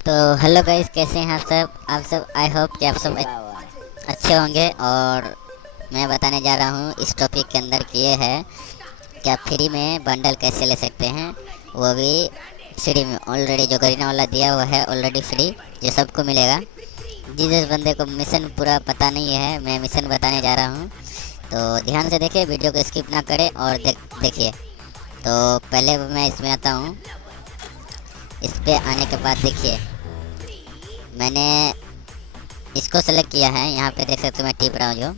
तो hello guys, कैसे हैं आप सब आई होप कि आप सब अच्छे होंगे। और मैं बताने जा रहा हूँ इस टॉपिक के अंदर कि ये है कि आप फ्री में बंडल कैसे ले सकते हैं, वो भी फ्री में। ऑलरेडी जो गरीना वाला दिया हुआ है ऑलरेडी फ्री, जो सबको मिलेगा। जिस बंदे को मिशन पूरा पता नहीं है, मैं मिशन बताने जा रहा हूँ, तो ध्यान से देखिए, वीडियो को स्किप ना करें और देखिए। तो पहले मैं इसमें आता हूँ। इस पे आने के बाद देखिए, मैंने इसको सेलेक्ट किया है। यहाँ पे देख सकते हो मैं टिप रहा हूँ जो।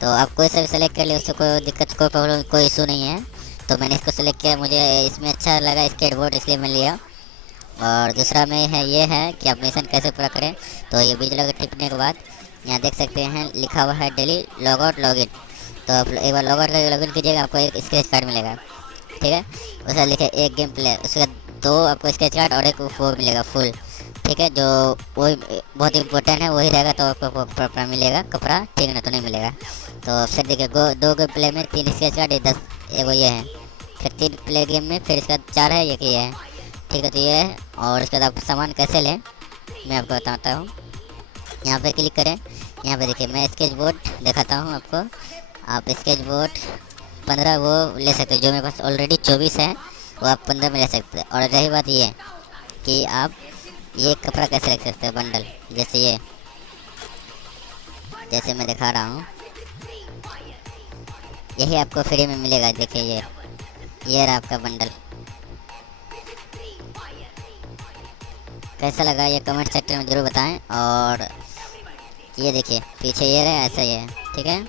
तो आप कोई सा भी सेलेक्ट कर ले, उससे कोई दिक्कत, कोई प्रॉब्लम, कोई इशू नहीं है। तो मैंने इसको सेलेक्ट किया, मुझे इसमें अच्छा लगा स्केटबोर्ड, इसलिए मैं लिया। और दूसरा में है ये है कि आप मिशन कैसे पूरा करें। तो ये बीच लगा टिपने के बाद यहाँ देख सकते हैं लिखा हुआ है daily log out log in. तो आप एक बार लॉग आउट करके लॉग इन कीजिएगा, आपको एक स्क्रैच कार्ड मिलेगा। ठीक है, उसका लिखे एक गेम प्ले, उसके बाद दो आपको स्क्रैच कार्ड और एक वो मिलेगा फुल। ठीक है, जो वही बहुत इंपॉर्टेंट है वही रहेगा, तो आपको प्रॉपर मिलेगा कपड़ा, ठीक है ना, तो नहीं मिलेगा। तो फिर देखिए दो गेम प्ले में 3 स्क्रैच कार्ड, ये 10, वो ये है। फिर 3 प्ले गेम में, फिर इसका 4 है, एक ये है। ठीक है, तो ये है। और इसके बाद आप सामान कैसे लें मैं आपको बताता हूँ। यहाँ पे क्लिक करें, यहाँ पे देखिए मैं स्केच बोर्ड दिखाता हूँ आपको। आप स्केच बोर्ड 15 वो ले सकते हो, जो मेरे पास ऑलरेडी 24 है, वो आप 15 में ले सकते हैं। और रही बात ये कि आप ये कपड़ा कैसे रख सकते हैं बंडल, जैसे ये, जैसे मैं दिखा रहा हूँ, यही आपको फ्री में मिलेगा। देखिए ये रहा आपका बंडल। कैसा लगा ये कमेंट सेक्टर में ज़रूर बताएं। और ये देखिए पीछे ये रहा, ऐसा ही है। ठीक है,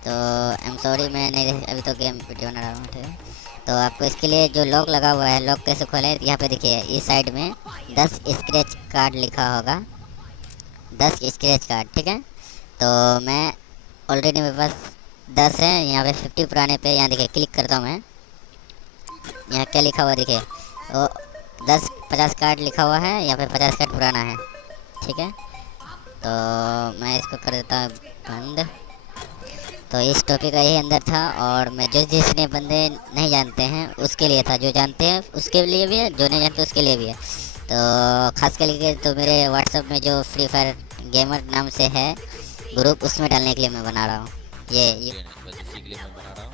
तो आई एम सॉरी, मैं नहीं अभी तो गेम वीडियो बना रहा हूँ। ठीक है, तो आपको इसके लिए जो लॉक लगा हुआ है, लॉक कैसे खोले, यहाँ पे देखिए इस साइड में 10 स्क्रैच कार्ड लिखा होगा, 10 स्क्रैच कार्ड। ठीक है, तो मैं ऑलरेडी मेरे पास 10 है। यहाँ पे 50 पुराने पे, यहाँ देखिए क्लिक करता हूँ मैं। यहाँ क्या लिखा हुआ देखिए, वो 50 कार्ड लिखा हुआ है, यहाँ पे 50 कार्ड पुराना है। ठीक है, तो मैं इसको कर देता हूँ बंद। तो इस टॉपिक का यही अंदर था। और मैं जो जिसने बंदे नहीं जानते हैं उसके लिए था, जो जानते हैं उसके लिए भी है, जो नहीं जानते उसके लिए भी है। तो खास करके तो मेरे व्हाट्सएप में जो फ्री फायर गेमर नाम से है ग्रुप, उसमें डालने के लिए मैं बना रहा हूँ ये। बस इसी के लिए मैं बना रहा हूँ।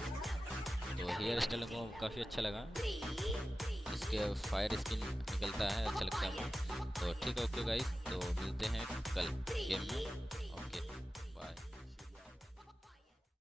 तो हेयर स्टाइल को काफ़ी अच्छा लगा, इसके फायर स्किन निकलता है, अच्छा लगता है मुझे। तो ठीक है, ओके गाइस, तो मिलते हैं कल गेम में।